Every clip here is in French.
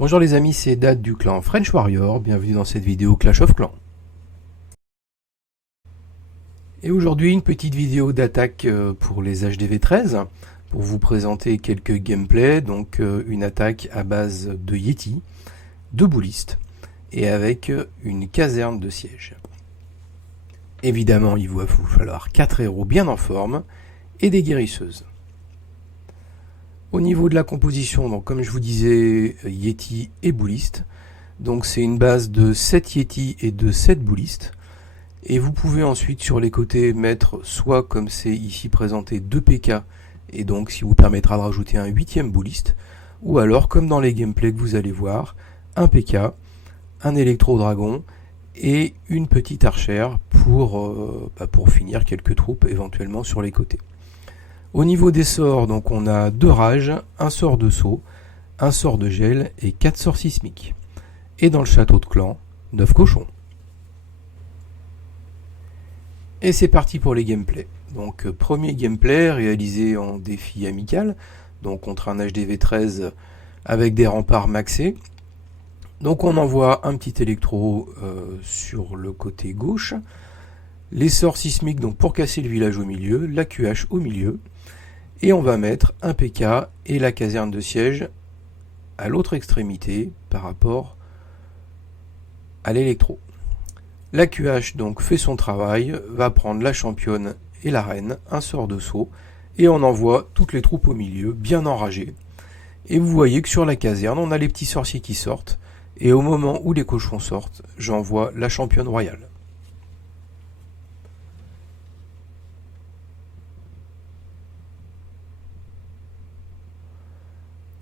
Bonjour les amis, c'est Dad du clan French Warrior, bienvenue dans cette vidéo Clash of Clans. Et aujourd'hui une petite vidéo d'attaque pour les HDV13, pour vous présenter quelques gameplays, donc une attaque à base de Yeti, de boulistes, et avec une caserne de siège. Évidemment il va vous falloir 4 héros bien en forme, et des guérisseuses. Au niveau de la composition, donc comme je vous disais, Yeti et boulistes. Donc c'est une base de 7 Yeti et de 7 boulistes. Et vous pouvez ensuite sur les côtés mettre soit comme c'est ici présenté 2 PK, et donc ce qui vous permettra de rajouter un 8e bouliste, ou alors comme dans les gameplays que vous allez voir, un PK, un électro-dragon et une petite archère pour finir quelques troupes éventuellement sur les côtés. Au niveau des sorts, donc on a 2 rages, un sort de saut, un sort de gel et 4 sorts sismiques. Et dans le château de clan, 9 cochons. Et c'est parti pour les gameplays. Donc premier gameplay réalisé en défi amical, donc contre un HDV13 avec des remparts maxés. Donc on envoie un petit électro sur le côté gauche, les sorts sismiques donc pour casser le village au milieu, la QH au milieu, et on va mettre un PK et la caserne de siège à l'autre extrémité par rapport à l'électro. La QH donc fait son travail, va prendre la championne et la reine, un sort de saut, et on envoie toutes les troupes au milieu, bien enragées. Et vous voyez que sur la caserne, on a les petits sorciers qui sortent, et au moment où les cochons sortent, j'envoie la championne royale.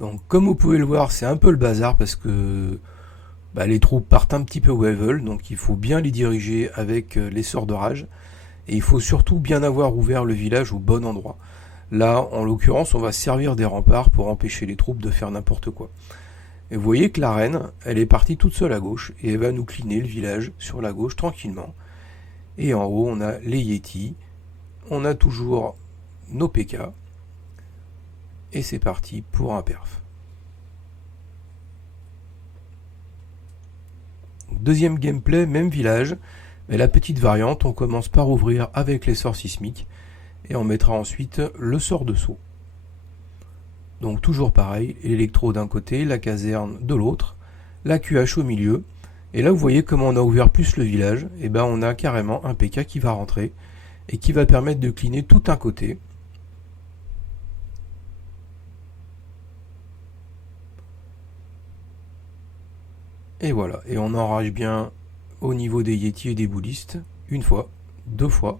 Donc comme vous pouvez le voir, c'est un peu le bazar parce que les troupes partent un petit peu où elles veulent, donc il faut bien les diriger avec les sorts de rage, et il faut surtout bien avoir ouvert le village au bon endroit. Là, en l'occurrence, on va servir des remparts pour empêcher les troupes de faire n'importe quoi. Et vous voyez que la reine, elle est partie toute seule à gauche, et elle va nous cleaner le village sur la gauche tranquillement. Et en haut, on a les Yeti, on a toujours nos PK, et c'est parti pour un perf. Deuxième gameplay, même village, mais la petite variante, on commence par ouvrir avec les sorts sismiques, et on mettra ensuite le sort de saut. Donc toujours pareil, l'électro d'un côté, la caserne de l'autre, la QH au milieu, et là vous voyez comment on a ouvert plus le village, et on a carrément un PK qui va rentrer, et qui va permettre de cleaner tout un côté. Et voilà, et on enrage bien au niveau des Yeti et des boulistes, une fois, 2 fois,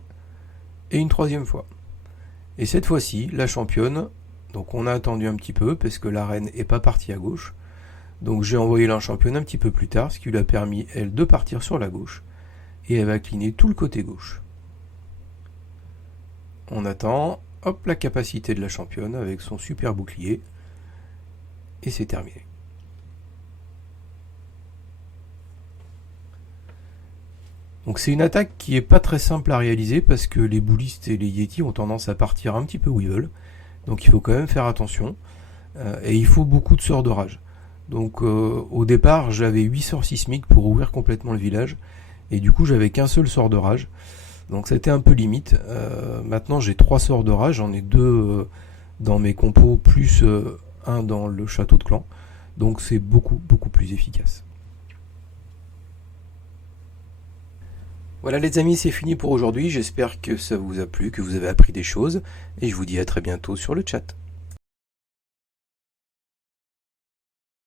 et une 3e fois. Et cette fois-ci, la championne, donc on a attendu un petit peu, parce que la reine n'est pas partie à gauche, donc j'ai envoyé la championne un petit peu plus tard, ce qui lui a permis, elle, de partir sur la gauche, et elle va cleaner tout le côté gauche. On attend, hop, la capacité de la championne, avec son super bouclier, et c'est terminé. Donc c'est une attaque qui est pas très simple à réaliser parce que les boulistes et les Yeti ont tendance à partir un petit peu où ils veulent. Donc il faut quand même faire attention. Et il faut beaucoup de sorts de rage. Donc au départ j'avais 8 sorts sismiques pour ouvrir complètement le village. Et du coup j'avais qu'un seul sort de rage. Donc c'était un peu limite. Maintenant j'ai 3 sorts de rage. J'en ai 2 dans mes compos plus un dans le château de clan. Donc c'est beaucoup plus efficace. Voilà les amis, c'est fini pour aujourd'hui, j'espère que ça vous a plu, que vous avez appris des choses, et je vous dis à très bientôt sur le chat.